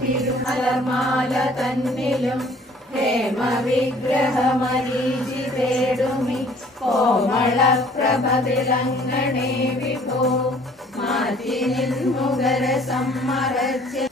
തിരുമലമാല തന്നിലും ഹേമ വിഗ്രഹമരീചിതേടുമി കോമള പ്രഭതിലങ്ങണേ വിഭോ മാറ്റി നിന്നുകര സമ്മറച്ച്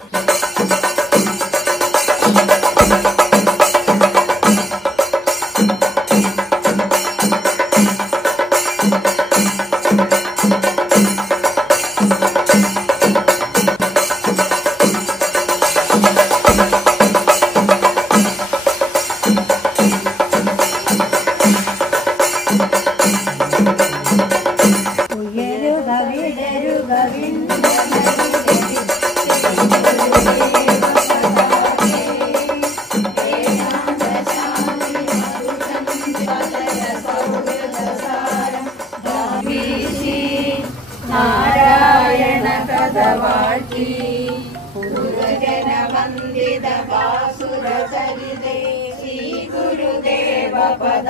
നാരായണ കഥവാഴ്ത്തി ഗുരുജന വന്ദിത വാസുര സരിതേ ശ്രീ ഗുരുദേവ പദ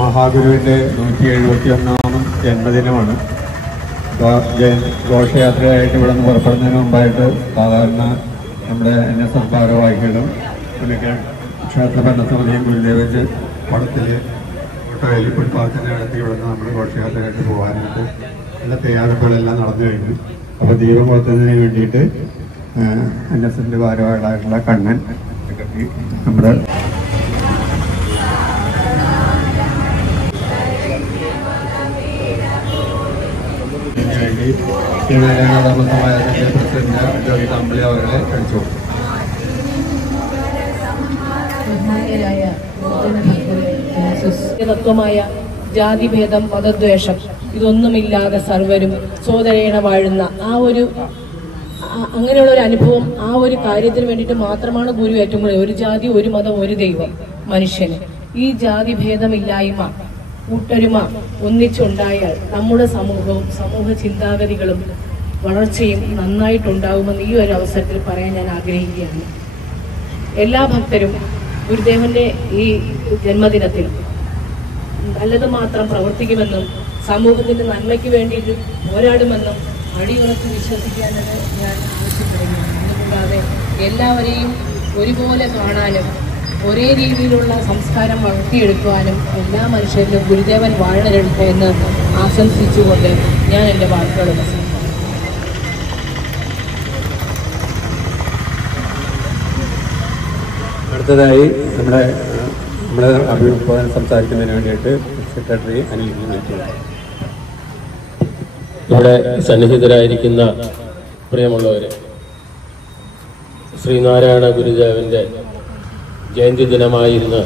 മഹാഗുരുവിൻ്റെ 171 ജന്മദിനമാണ്. ഘോഷയാത്രയായിട്ട് ഇവിടെ നിന്ന് പുറപ്പെടുന്നതിന് മുമ്പായിട്ട് സാധാരണ നമ്മുടെ NSS ഭാരവാഹികളും പുലിക്കൽ ക്ഷേത്ര ഭരണസമിതിയും ഗുരുദേവൻ്റെ പടത്തിൽ കോട്ടവേലി പുൽപ്പാത്തിൻ്റെ അടുത്ത് ഇവിടെ നിന്ന് നമ്മൾ ഘോഷയാത്രയായിട്ട് പോകാനായിട്ട് എല്ലാ തയ്യാറെടുപ്പുകളെല്ലാം നടന്നു കഴിഞ്ഞു. അപ്പോൾ ദീപം കൊളുത്തുന്നതിന് വേണ്ടിയിട്ട് NSSൻ്റെ ഭാരവാഹികളായിട്ടുള്ള കണ്ണൻ നമ്മുടെ സമാജത്തിന്റെ പ്രസിഡന്റ് രോഹിത് അമ്പളി അവരെ ക്ഷണിച്ചു. തത്വമായ ജാതിഭേദം മതദ്വേഷം ഇതൊന്നുമില്ലാതെ സർവരും സോദരേണ വാഴുന്ന അങ്ങനെയുള്ള ഒരു അനുഭവം ആ ഒരു കാര്യത്തിന് വേണ്ടിയിട്ട് മാത്രമാണ് ഗുരു ഏറ്റവും കൂടുതൽ ഒരു ജാതി ഒരു മതം ഒരു ദൈവം മനുഷ്യന് ഈ ജാതി ഭേദമില്ലായ്മ കൂട്ടൊരുമ ഒന്നിച്ചുണ്ടായാൽ നമ്മുടെ സമൂഹവും സമൂഹ ചിന്താഗതികളും വളർച്ചയും നന്നായിട്ടുണ്ടാകുമെന്ന് ഈ ഒരു അവസരത്തിൽ പറയാൻ ഞാൻ ആഗ്രഹിക്കുകയാണ്. എല്ലാ ഭക്തരും ഗുരുദേവന്റെ ഈ ജന്മദിനത്തിൽ നല്ലത് മാത്രം പ്രവർത്തിക്കുമെന്നും സമൂഹത്തിന്റെ നന്മയ്ക്ക് വേണ്ടിയിട്ട് പോരാടുമെന്നും അടിയുറച്ച് വിശ്വസിക്കാനെന്ന് ഞാൻ ആവശ്യപ്പെടുകയാണ്. അതുകൂടാതെ എല്ലാവരെയും ഒരുപോലെ കാണാനും ഒരേ രീതിയിലുള്ള സംസ്കാരം വളർത്തിയെടുക്കുവാനും എല്ലാ മനുഷ്യരിലും ഗുരുദേവൻ വാഴലെടുക്കുക എന്ന് ആശംസിച്ചുകൊണ്ട് ഞാൻ എൻ്റെ വാക്കുകൾ അവസാനിപ്പിക്കുന്നു. അടുത്തതായി നമ്മുടെ അഭിമുഖം സംസാരിക്കുന്നതിന് വേണ്ടിയിട്ട് സെക്രട്ടറി അനിൽ ഇവിടെ സന്നിഹിതരായിരിക്കുന്ന പ്രിയമുള്ളവരെ, ശ്രീനാരായണ ഗുരുദേവന്റെ ജയന്തി ദിനമായിരുന്ന്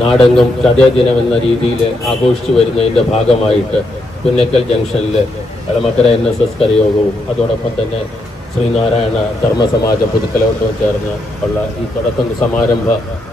നാടെങ്ങും ചതയ ദിനം എന്ന രീതിയിൽ ആഘോഷിച്ചു വരുന്നതിൻ്റെ ഭാഗമായിട്ട് പുന്നക്കൽ ജംഗ്ഷനിൽ എളമക്കര NSS കരയോഗവും അതോടൊപ്പം തന്നെ ശ്രീനാരായണ ധർമ്മസമാജം പുതുക്കലോട്ടവും ചേർന്ന് ഉള്ള ഈ തുടക്കം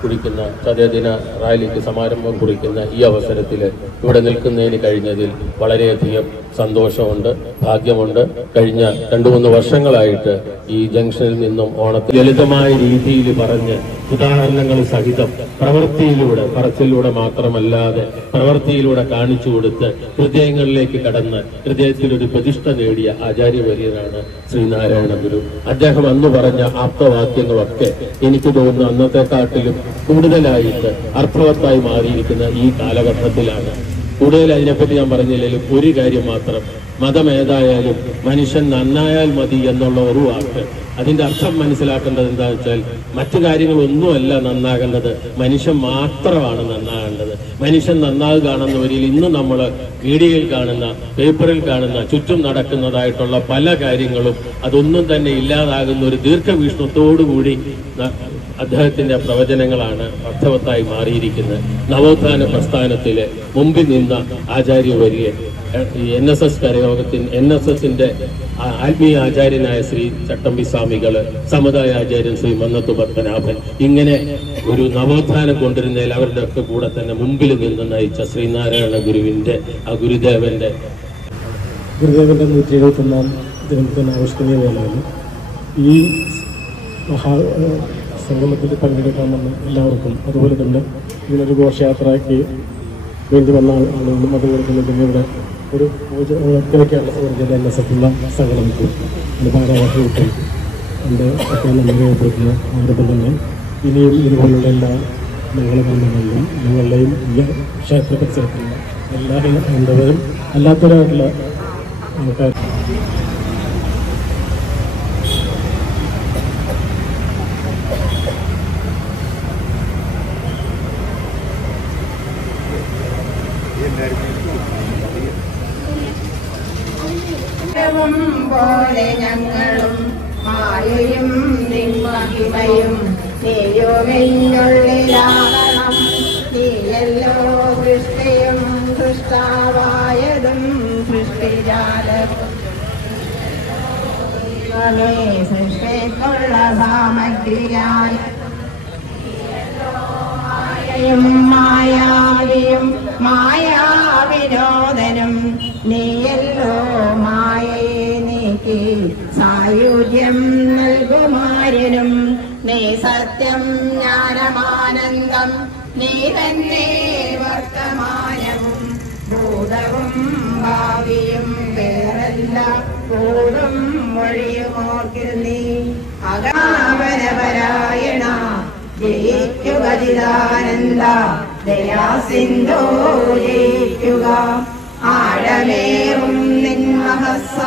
കുറിക്കുന്ന ചതയദിന റാലിക്ക് സമാരംഭം കുറിക്കുന്ന ഈ അവസരത്തിൽ ഇവിടെ നിൽക്കുന്നതിന് കഴിഞ്ഞതിൽ വളരെയധികം സന്തോഷമുണ്ട്, ഭാഗ്യമുണ്ട്. കഴിഞ്ഞ 2-3 വർഷങ്ങളായിട്ട് ഈ ജംഗ്ഷനിൽ നിന്നും ഓണത്തിൽ ലളിതമായ രീതിയിൽ പറഞ്ഞ് ഉദാഹരണങ്ങൾ സഹിതം പ്രവൃത്തിയിലൂടെ പറച്ചിലൂടെ മാത്രമല്ലാതെ പ്രവൃത്തിയിലൂടെ കാണിച്ചു കൊടുത്ത് ഹൃദയങ്ങളിലേക്ക് കടന്ന് ഹൃദയത്തിലൊരു പ്രതിഷ്ഠ നേടിയ ആചാര്യവര്യനാണ് ശ്രീനാരായണ ഗുരു. അദ്ദേഹം അന്ന് പറഞ്ഞ ആപ്തവാക്യങ്ങളൊക്കെ എനിക്ക് തോന്നുന്നു അന്നത്തെക്കാട്ടിലും കൂടുതലായിട്ട് അർത്ഥവത്തായി മാറിയിരിക്കുന്ന ഈ കാലഘട്ടത്തിലാണ്. കൂടുതൽ അതിനെപ്പറ്റി ഞാൻ പറഞ്ഞില്ലെങ്കിലും ഒരു കാര്യം മാത്രം, മതമേതായാലും മനുഷ്യൻ നന്നായാൽ മതി എന്നുള്ള ഒരു വാക്ക്, അതിന്റെ അർത്ഥം മനസ്സിലാക്കേണ്ടത് എന്താ വെച്ചാൽ മറ്റു കാര്യങ്ങളൊന്നുമല്ല നന്നാകേണ്ടത്, മനുഷ്യൻ മാത്രമാണ് നന്നാകേണ്ടത്. മനുഷ്യൻ നന്നാകുകയാണെന്ന വരിയിൽ ഇന്ന് നമ്മൾ മീഡിയയിൽ കാണുന്ന, പേപ്പറിൽ കാണുന്ന, ചുറ്റും നടക്കുന്നതായിട്ടുള്ള പല കാര്യങ്ങളും അതൊന്നും തന്നെ ഇല്ലാതാകുന്ന ഒരു ദീർഘവീക്ഷണത്തോടുകൂടി അദ്ദേഹത്തിന്റെ പ്രവചനങ്ങളാണ് അർത്ഥവത്തായി മാറിയിരിക്കുന്നത്. നവോത്ഥാന പ്രസ്ഥാനത്തിലെ മുമ്പിൽ നിന്ന ആചാര്യവര്യൻ, NSS NSSന്റെ ആത്മീയ ആചാര്യനായ ശ്രീ ചട്ടമ്പി സ്വാമികള്, സമുദായ ആചാര്യൻ ശ്രീ മന്നത്തു പത്മനാഭൻ, ഇങ്ങനെ ഒരു നവോത്ഥാനം കൊണ്ടുവരുന്നതിൽ അവരുടെ ഒക്കെ കൂടെ തന്നെ മുമ്പിൽ നിന്ന് നയിച്ച ശ്രീനാരായണ ഗുരുവിന്റെ ആ ഗുരുദേവന്റെ 171 ദിനത്തിന് ആഘോഷിക്കുന്ന വേളയിൽ ഈ സംഗമത്തിൽ പങ്കെടുക്കാമെന്ന് എല്ലാവർക്കും, അതുപോലെ തന്നെ ഇതിനൊരു ഘോഷയാത്രയ്ക്ക് വേണ്ടി വന്ന ആളുകളും അതുപോലെ തന്നെ ഇവിടെ ഒരു തിരക്കുള്ള ഊർജ്ജ NSSനുള്ള സംഘടനയ്ക്കും എൻ്റെ ഭാരവാഹികൾക്കും എൻ്റെ ഒക്കെ നന്ദി രേഖപ്പെടുത്തുന്ന അവരോടൊപ്പം തന്നെ ഇനിയും ഇതുപോലുള്ള എല്ലാ മംഗളകർമ്മങ്ങളിലും ഞങ്ങളുടെയും ഈ ക്ഷേത്ര പരിസരത്തുള്ള എല്ലാ ഹൈന്ദവരും അല്ലാത്തവരായിട്ടുള്ള ആൾക്കാർ പോലെ ഞങ്ങളും മായയും നിന്മഹിമയും നീയുമെന്നുള്ളിലാകണം. നീയല്ലോ ദൃഷ്ടിയും ദൃഷ്ടാവായതും സൃഷ്ടിജാലവും സൃഷ്ടിക്കുള്ള സാമഗ്രിയായി മായാവിയും മായാവിനോദനും നീയല്ലോ മായയെ നീക്കി സായുജ്യം നൽകുമാര്യനും. നീ സത്യം ജ്ഞാനമാനന്ദം, നീ തന്നെ വർത്തമാനവും ഭൂതവും ഭാവിയും വേറല്ല കൂടും മൊഴിയുമോർക്കിൽ നീ അകാമനപരായണ ജയിക്കുക ചിദാനന്ദ ദയാസിന്ധോ ജയിക്കുക ആഴമേറും നിൻ മഹസ്സ.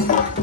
Thank you.